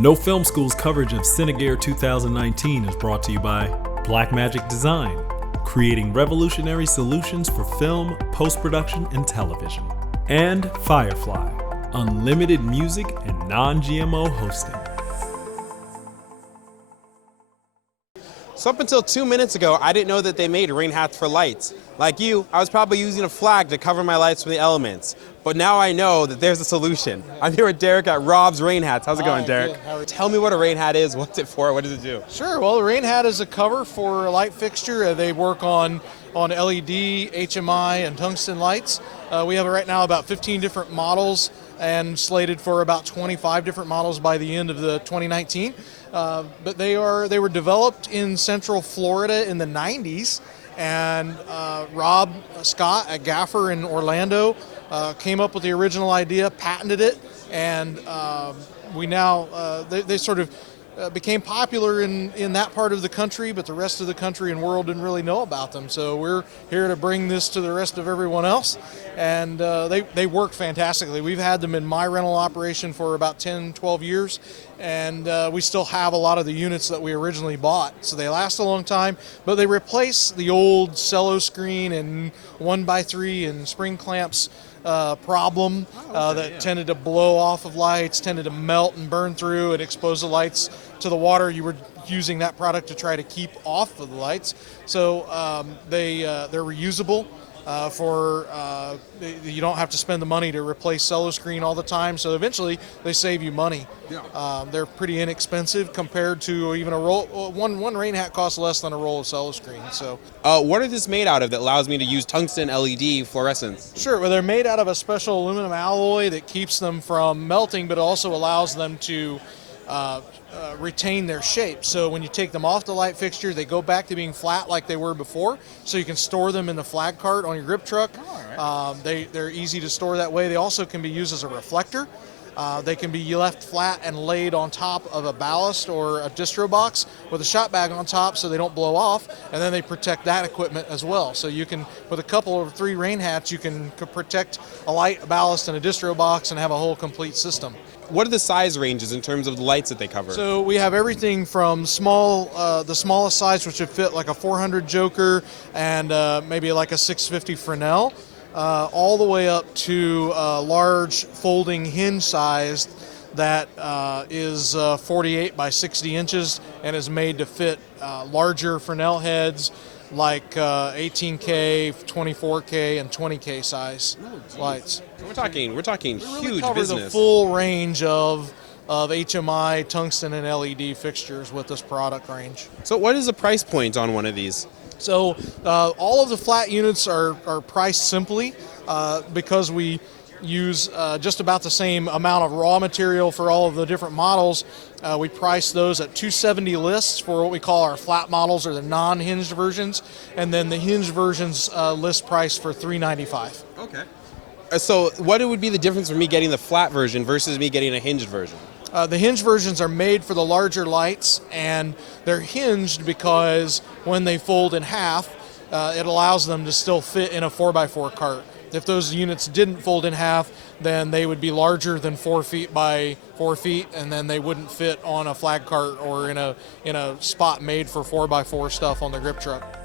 No Film School's coverage of Cinegear 2019 is brought to you by Blackmagic Design, creating revolutionary solutions for film, post-production, and television, and Firefly, unlimited music and non-GMO hosting. So up until 2 minutes ago, I didn't know that they made rain hats for lights. Like you, I was probably using a flag to cover my lights from the elements. But now I know that there's a solution. I'm here with Derek at Rob's Rain Hats. How's it going, Derek? Tell me what a rain hat is. What's it for? What does it do? Sure. Well, the rain hat is a cover for a light fixture. They work on LED, HMI, and tungsten lights. We have right now about 15 different models and slated for about 25 different models by the end of the 2019. But they were developed in Central Florida in the 90s, and Rob Scott, a gaffer in Orlando, came up with the original idea, patented it, and we now they sort of became popular in that part of the country, but the rest of the country and world didn't really know about them. So we're here to bring this to the rest of everyone else, and they work fantastically. We've had them in my rental operation for about 10, 12 years, and we still have a lot of the units that we originally bought. So they last a long time, but they replace the old cello screen and 1x3 and spring clamps problem that tended to blow off of lights, tended to melt and burn through and expose the lights to the water. You were using that product to try to keep off of the lights. So they're reusable. You don't have to spend the money to replace cello screen all the time, so eventually they save you money. They're pretty inexpensive compared to even a roll. One rain hat costs less than a roll of cello screen. So, what are this made out of that allows me to use tungsten LED fluorescence? Sure, well, they're made out of a special aluminum alloy that keeps them from melting, but also allows them to retain their shape. So when you take them off the light fixture, they go back to being flat like they were before, so you can store them in the flag cart on your grip truck. They're easy to store that way. They also can be used as a reflector. They can be left flat and laid on top of a ballast or a distro box with a shot bag on top so they don't blow off, and then they protect that equipment as well. So you can, with a couple or 3 rain hats, you can protect a light, a ballast, and a distro box and have a whole complete system. What are the size ranges in terms of the lights that they cover? So we have everything from small, the smallest size, which would fit like a 400 Joker and maybe like a 650 Fresnel, all the way up to large folding hinge size that is 48 by 60 inches and is made to fit larger Fresnel heads like 18K, 24K, and 20K size lights. We're talking really huge cover business. The full range of HMI, tungsten, and LED fixtures with this product range. So what is the price point on one of these? So all of the flat units are priced simply because we use just about the same amount of raw material for all of the different models. We price those at $270 lists for what we call our flat models or the non-hinged versions, and then the hinged versions list price for $395. Okay. So what would be the difference for me getting the flat version versus me getting a hinged version? The hinged versions are made for the larger lights, and they're hinged because when they fold in half, it allows them to still fit in a 4x4 cart. If those units didn't fold in half, then they would be larger than 4 feet by 4 feet, and then they wouldn't fit on a flag cart or in a spot made for 4x4 stuff on the grip truck.